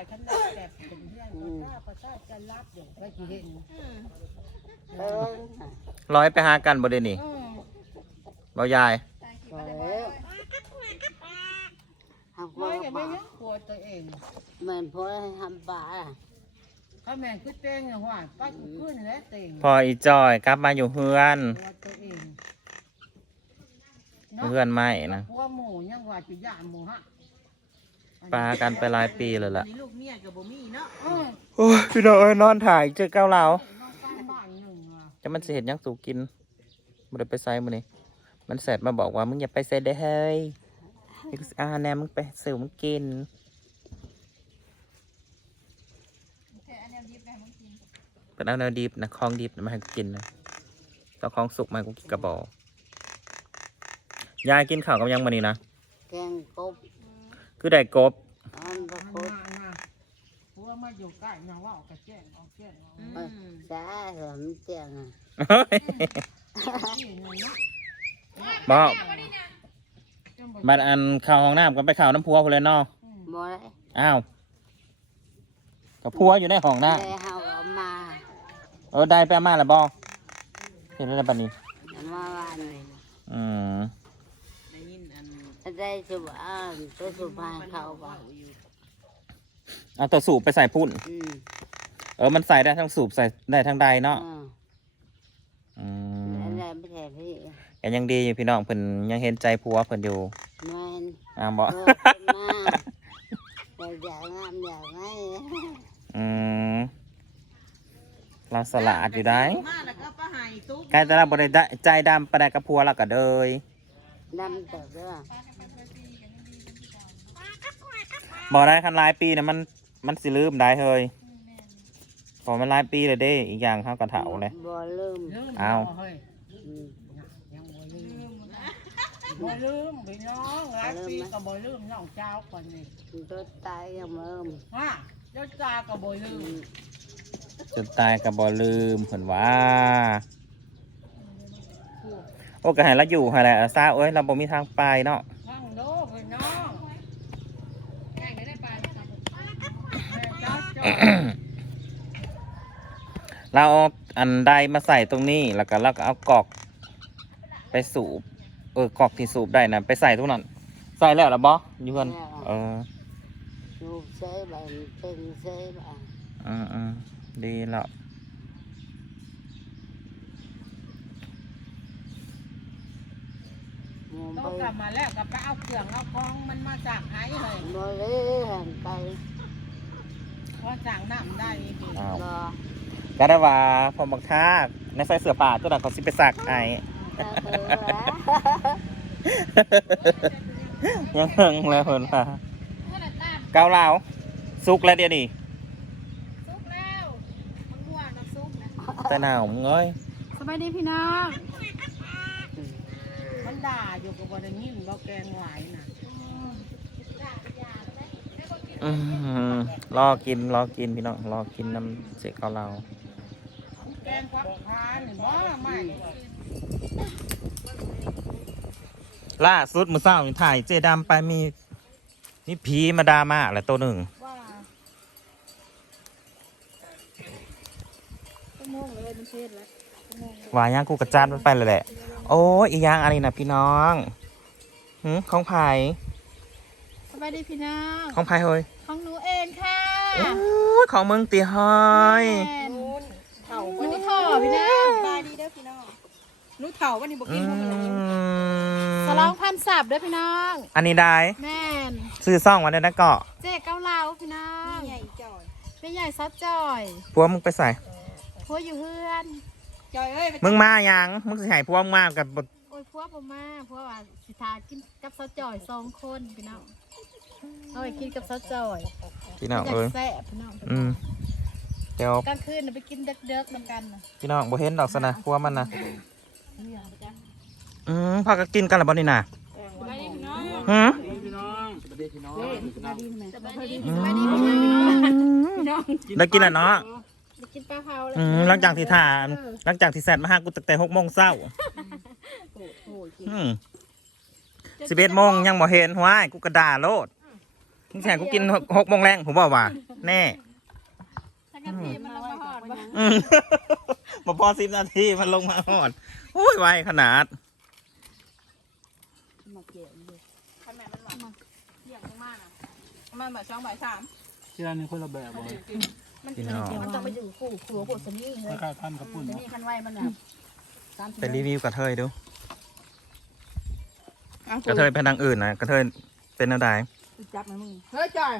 ายขันได้แต่เป็นเพื่อนก็ทราบก็ทราบจะรับอยู่ก็จะเห็นเออร้อยไปหากันบ่ได้นี่อืมบ่ยายไปแล้วทำไม่ก็อย่าบไม่อกยังกลัวตัวเองเหมือนพวกทำปลาถ้าแม่งคือเต้งอย่างว่าป้ากูขึ้นแล้วเต้งพออีจอยกลับมาอยู่เฮือน กลัวตัวเองเฮือนไม่นะกลัวหมูยังว่าจะย่านหมูฮะ ปากันไปหลายปีแล้วล่ะมีลูกเมียกับบ่มีเนาะอืมโอ้ยพี่น้องเอ้ยนอนถ่ายเจอเก้าเหลาน้องสร้างบ้านหนึ่งอะจะมันสิเห็นยังสู่กินบ่ได้ไปไซมื้อนี้มันแสบมาบอกว่ามึงอย่าไปไซได้เฮ้ยอีกอ่าแนมมึงไปซื้อมึงกินเป็นเอาแนวดิบนะคองดิบนะมาให้กูกินนะเอาของสุกมาให้กูกินกระบอกยายกินข้าวกับยังมานี่นะแกงกบ คือได้กบอันตะมันคุดมามากลัวมาอยู่ใกล้ยังว่าเอากระแจ้งเอาแจ้งเอาอืเออมจ้าเหรอมเจียงอะที่หนึ่งนะบอกบัดอันข้าวห้องน้ำก็ไปข้าวน้ำพัวพนเลยเนาะอืมบ่ได้อ้าวกับพัวอยู่ในห้องน้ได้เฮาเอามาำเออได้ไปเอามาแล้วบอเห็นแล้วบัดนี้เอามาวันนี้อืมได้ยินอัน ได้สุบอ่านตัวสุภาเขาบอกเอาตัวสูบไปใส่พุ่น อืมเออ มันใส่ได้ทั้งสูบใส่ได้ทั้งใดเนาะอ่าอืมแล้วได้ไม่ใช่พี่ก็ยังดีอยู่พี่น้องเพิ่นยังเห็นใจผัวเพิ่นอยู่แม่นอ้าวบอเออเป็นมาแต่อย่างงามอย่างไงอืมเราสละอาดอยู่ได้มาแล้วก็ป้าหายตุ๊ก ใกล้แต่เราบริได้ใจดำประดกับผัวเราก็เดยดำเติบด้วย บอกได้คันหลายปีนะมันมันสิลืมได้เฮ้ยพอมันหลายปีเลยเด้อีกอย่างเขากระเถาเลยบ่ลืมลืมเอาเฮ้ยอืมยังบ่ลืมบ่ลืมพี่น้องหลายปีก็บ่ลืมน้องเจ้าก่อนนี่ตัวตายยังเอิ่มฮะเจ้าจ้าก็บ่ลืมจนตายกับบอลืมเพิ่นว่าโอ้ก็ให้เราอยู่ให้แหละซาเอ้ยเราบ่มีทางไปเนาะ ฟังโดพี่น้องแม่จ้าจ้า เราเอาอันใดมาใส่ตรงนี้แล้วก็เราก็เอากอก ไปสูบ เออกอกที่สูบได้นะไปใส่ทุกนั้น ใส่แล้วเหรอบออยู่เพิ่นเออลูกเซยบันเป็นเซยบันอืมอืมดีแล้วหมูต้องไปกลับมาแล้วก็ไปเอาเครื่องเอาของมันมาจากไหนเลยบ่เลยหันไป พอสั่งน้ำได้พี่อ้าวบ่ก็ได้ว่าพอบักท่าในใส่เสื้อป่าตัวนั้นเขาสิไปสักไอตาเตือแล้วยังเฮิงแล้วเพิ่นว่าเกาเหลาสุกแล้วเดี๋ยวนี้ซุกแล้วมันม่วนกับซุกนะแต่หนาวมึงเอ้ยสบายดีพี่น้องมันด่าอยู่กับวันนี้เราแกงไหวน่ะอื้อหือ รอกินรอกินพี่น้องรอกินน้ำเสกเกาเหลาแกงควักคานบ่ไม่ล่าสุดมือเศร้าถ่ายเจดำไปมีนี่ผีมาดามาแหละตัวหนึ่งวาชั่วโมงเลยมันเทศแล้วชั่วโมงเลยวาย่างกูกระจานมันไปเลยแหละ โอ้ยอีกอย่างอะไรนะพี่น้องหืของไผ่ บายดีพี่น้องของไผ่เฮ้ยของหนูเองค่ะโอ้ยของมึงตีเฮ้ยแม่นเถ่าหนูถ่อพี่น้องสบายดีเด้อพี่น้องหนูเถ่าวันนี้บ่อืกินพวกมันมสลองพันสับด้วยพี่น้อง อันนี้ได้แม่นซื้อซ่องวันนี้นะเกาะเจ๊เก้าเหลาพี่น้องใหญ่จอยแม่ใหญ่ซัดจอยพวกมึงไปใส่พัวอยู่เพื่อนจอยเอ้ยมึงมายังมึงสิใหายพวกมึงมากับบทโอ้ยพัวผมมาพัวว่าสิทากินกับซัดจอยสองคนพี่น้อง เอาไปกินกับซัดจอยพี่น้องอยากเอ้ยแซ่บพี่น้องอืมเดี๋ยวกลางคืนน่ะไปกินเด็กๆนำกันนะพี่น้องบ่เห็นดอกสนะพวกมันนะอืมพากันกินกันแล้วบ่นี่น่ะหืมสบายดีพี่น้องได้กินแล้วเนาะไปกินปลาเผาแล้วอืมหลังจากที่ถ่านหลังจากที่แซดมาหากูตั้งแต่หกโมงเช้าอืมสิบเอ็ดโมงยังบ่เห็นหัวายกูกระดาโลด มึงแข่งกูกินหกโมงแรงผมบอกว่าบแน่ถ้ากันทีมันลงมาหอดบ่อืมมาพอสิบนาทีมันลงมาหอดโอ้ยไวขนาดมาเกี่ยวดูคันแม่มันหวานเที่ยงมากๆน่ะประมาณบ่ายสองบ่ายสามเชื่อนี่คนละแบบบ่มันพี่น้องมันต้องไปอยู่คู่ครัวพวกสนี่เลยคล้ายๆพันกับปุ่นสเนาะนี่คันไว้มันอะสามสิบไปรีวิวกระเทยดูเอากระเทยเป็นทางอื่นนะกระเทยเป็นอะไร จับมันมึงเฮ้ยจอย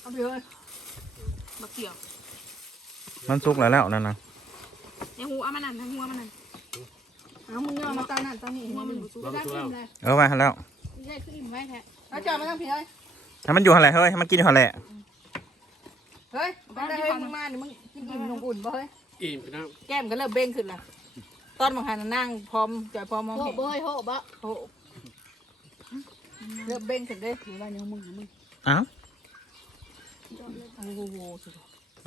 เอาไปเลยมาเกี่ยวมันสุกแล้วแล้วนั่นนะในหูเอามานั่นทั้งหัวมันนั่นเอามึงย่อมาตานั่นตานี่หัวมันบุได้ขึ้นเลยเออมาแล้วได้ขึ้นไว้แท้แล้วจอยมาทั้งผีเลยให้มันอยู่หันแหละเฮ้ยให้มันกินอยู่หันแหละเฮ้ยไปได้เฮ้ยมึงมาเดี๋ยวมึงกินอิ่มนมอุ่นบ่เฮ้ยอิ่มพี่น้องแก้มก็เริ่มเบ้งขึ้นละตอนบางหันน่ะนั่งพร้อมจอยพร้อมมองโหเห็นบ่เฮ้ยโหบ่โอ้ เริ่มเบ้งขึ้นเด้อยู่ไรเนี่ยมึงนะมึงเอ้าโอ้โหสุด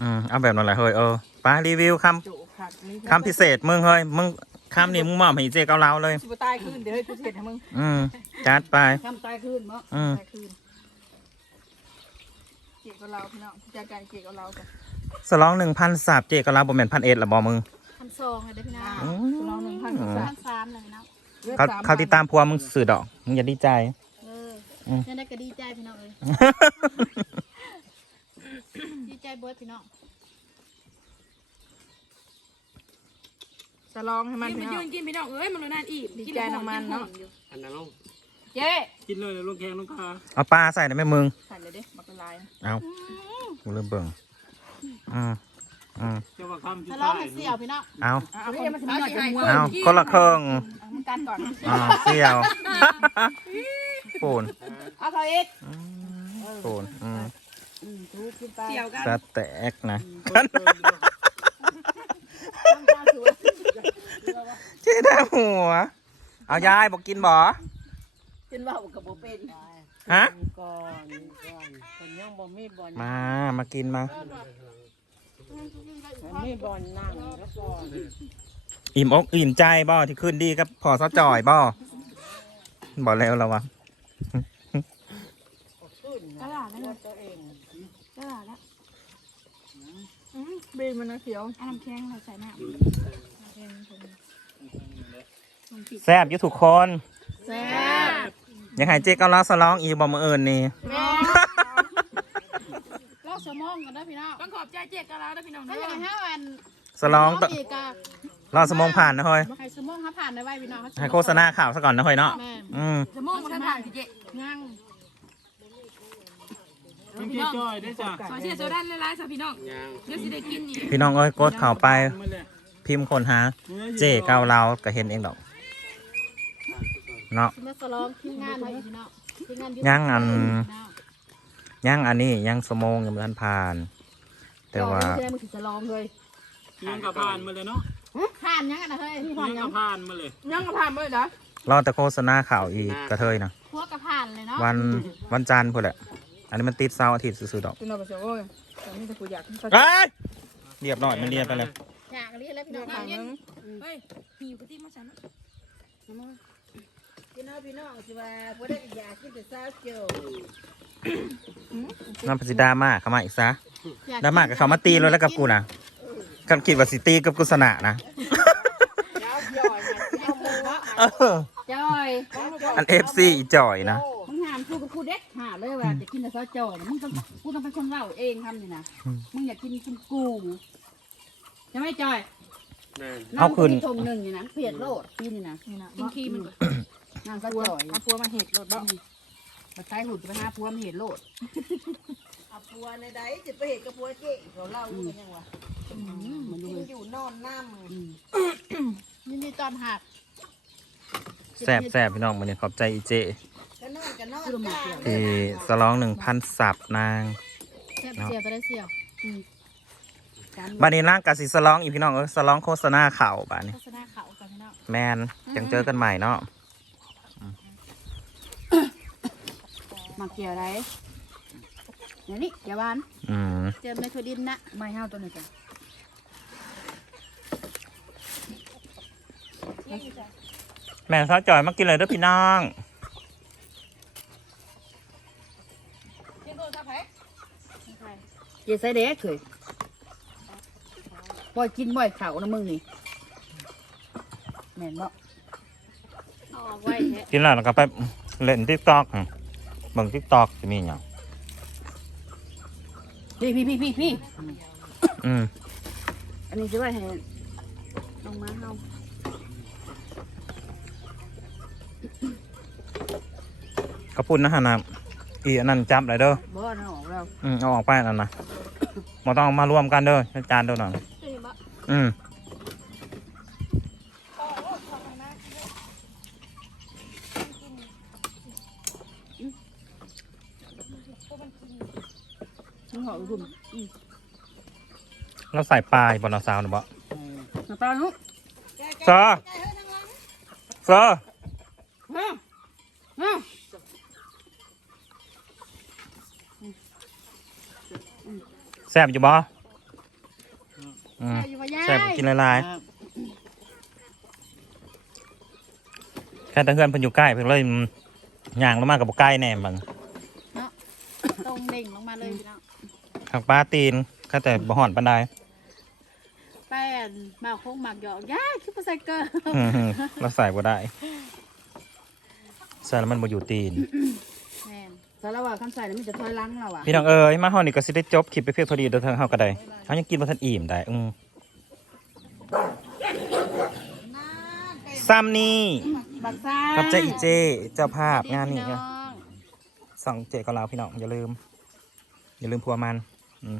อืมเอาแบบนั้นแหละเฮ้ยเออไปรีวิวคโจขาดนี่ำคำพิเศษมึงเฮ้ยมึงคำนี้มึงมอบให้เจ๊เกาเหลาเลย สิบตายขึ้นเดี๋ยวให้กูเสร็จให้มึงอืมจัดไป ทำตายขึ้นมั้งอืม ตายขึ้นเกี่ยวกับเราพี่น้องจัดการเกี่ยวกับเรากันสลองหนึ่งพันสาบเจ๊เกาเหลาบ่แม่นพันเอ็ดละบอมึง พันสองเลยเด้อพี่น้องอืม เราหนึ่งพันพันสามเลยนะเขาเขาติดตามพัวมึงสื่อดอกมึงอย่าดีใจเอออืม ยังได้ก็ดีใจพี่น้องเอ้ยดีใจเบิดพี่น้องสลองให้มันกินพี่ไปน้ยืองนกินพี่น้องเอ้ยมันรู้นานอิ่มดีใจน้ำมันเนาะอันนั้นลงเจ๊กินเลยลูกแข้งลูกขาเอาปลาใส่ได้ไหมมึงใส่เลยดิบักละลายเอากูเริ่มเบิ่งอืม อืมเจ้าว่าคำทะเลาะให้เสี่ยวพี่น้องเอาเอาคนมาหน่อยกับหัวเอาคนละเครื่องเอามึงกันก่อนอ่าเสี่ยวปูนเอาเขาอีกอืมปูนอืมอืมทุกขึ้นไปเกี่ยวกันสแต็กนะเจ๊ได้หัว เอายายบอกกินบ่จนว่ากับโบเป็นฮะก่อนก่อนคนยังบ่มีบอลมา มากินมา มันมีบอลนั่งแล้วก่อนอิ่มอกอิ่มใจบ่ที่ขึ้นดีกับพอซะจ่อยบ่บอกแล้วแล้ววะขึ้นกระนะหล่ำแล้วตัวเองกระหล่ำแล้วบีนมันนะเขียวเอาน้ำแข็งเราใส่น้ำน้ำแข็งผมแซ่บอยุทุกคนแซ่บอยังให้เจ๊เกาลัดสลองอีกบ่มาเอิญนี่ แม่ลอกสมองกันนะพี่น้องต้องขอบใจเจ๊กับเราด้วยพี่น้องถ้าเด้ออยากให้ห้าวันสลองตอีกอะรอสมองผ่านนะเฮ้ยให้สมองเขาผ่านได้ไว้พี่น้องเขาให้โฆษณาข่าวซะก่อนนะเฮ้ยเนาะแม่อืมจะมองมันผ่านสิเจ๊งั่งน้ำเกลือจ้อยได้จ้ะซอยเชียร์โซดันหลายๆซะพี่น้องยางเดี๋ยวสิได้กินอีกพี่น้องเอ้ยกดเข่าไปมาเลยพิมพ์คนหา เจ๊เกาเราก็เห็นเองดอกเนาะสมาสลองทีมงานเลยพี่น้องทีมงานย่างอัน ยังอันนี้ยังสมองยังไม่ทันผ่าน แต่ว่าเจ้มึงถึงจะลองเลยยังกับผ่านมาเลยเนาะผ่านยังอะนะเฮ้ยพี่ผ่านยังยักังบผ่านมาเลยยังกระพามเลยนะรอแต่โฆษณาข่าวอีกกระเทยนะพวกกระผ่านเลยเนาะวันวันจันทร์พุ่นแหละ อันนี้มันติดเสาร์อาทิตย์ซื่อๆดอกกินเอาไปเสียโอ้ยแต่นี่แต่กูอยากกินสักเฮ้ยเรียบร้อยมันเรียบไปเลยอยากเรียนแล้วพี่น้เดี๋อยงวถามมึงเฮ้ยหิวกะทิมาฉันพี่น้องพี่น้องสิว่าบ่ได้อยากกินแต่ซาเจียว น้ำปสิดามาเข้ามาอีกซะดามากับเขามาตีเลยแล้วกับกูนะกันคิดว่าสิตีกับกุศนะนะยาวย่อยเนี่ยเอามือวะเออจ้อยอันเอฟซีจ่อยนะมึงหามพูดกับกูเด็กหาเลยว่าจะกินแต่ซาจอยมึงต้องกูต้องเป็นคนเล่าเองทำนี่นะมึงอยากกินกินกูใช่ไหมจอยแม่นเอาคืนทงหนึ่งนี่นะเพียดโลดพี่นี่นะนี่นะกินขี้มันนางซาปัวจอยเอาปัวมาเห็ดรถบ้าง มาใช้หุ่นไปหาพัวมันเห็นโลดเอาปัวในใดจะไปเห็นกับปัวเจ๊เขาเล่าอยู่กันยังวะมันดูกินเลยอยู่นอนน้ยินดีตอนหักแซบแซบพี่น้องมันเนี่ยขอบใจอีเจำก็นอนก็นอนจ้าที่สลองหนึ่งพันสับนาง แซ่บเสียวจะได้เสียวบันนี้ร่างกาสิสลองอีกพี่น้องเออสลองโฆษณาข่าวบ้านนี้ โฆษณาเขากันพี่น้องแมนยังเจอกันใหม่เนาะ มาเกี่ยวอะไรเดี๋ยวนี้เกี่ยวบานอืมเจอเมโทรดินนะไม่ห้าวตัวนี้จ้ะแม่สาวจ่อยมากินเลยเด้อพี่น้องกินโดนทับแพ้เจ๊ใส่เด็กเคยบ่อยกินบ่อยเข่านะมึงนี่แม่นบ่เอาออกไว้แฮะกินแล้วแล้วก็ไปเล่นทิกตอก เบิ่งทิกตอกจะมีอย่างพี่พี่พี่พี่พี่อืมอันนี้จะไว้ให้ลงมาเฮากระปุ่นนะฮะนะอีอันนั้นจับเลยเด้อบ่เอาออกแล้วอืมเอาออกไปอันนั่นนะมาต้องเอามารวมกันเด้อจานเด้อหน่อยเห็นปะอืม มึงหอรุ่มเราใส่ปลายบนเราซาวนะบ่น้ำปลาลูกเซอร์เซอร์ฮะฮะแซ่บอยู่บ่อืมเอาอยู่มาย่าแซ่บยกินหลายๆแค่แต่เพื่อนเพิ่นอยู่ใกล้เพิ่นเลยอืมย่างลงมากับบ่ใกล้แน่บังตรงเด่งลงมาเลยพี่น้อง หักปลาตีนแค่แต่บ่ห่อนปานใดแป้นหมากคงหมากหยอกย่ายคือภาษาเกอร์อืมเราใส่บ่ได้ใส่แล้วมันบ่อยู่ตีน แม่นสารวัตรคำใส่นี่มันจะถอยหลังเราอะพี่น้องเอ๋ยมาเฮานี่ก็สิได้จบคลิปไปเพียงเท่านี้เด้อเทางเฮาก็ได้เฮายังกินบ่ทันอิ่มได้อืมซ้ำนี่บักซ่ากับเจอีเจเจ้าภาพงานนี้พี่นะอง สองเจกับเราพี่น้อง อย่าลืม อย่าลืมพัวมัน 嗯。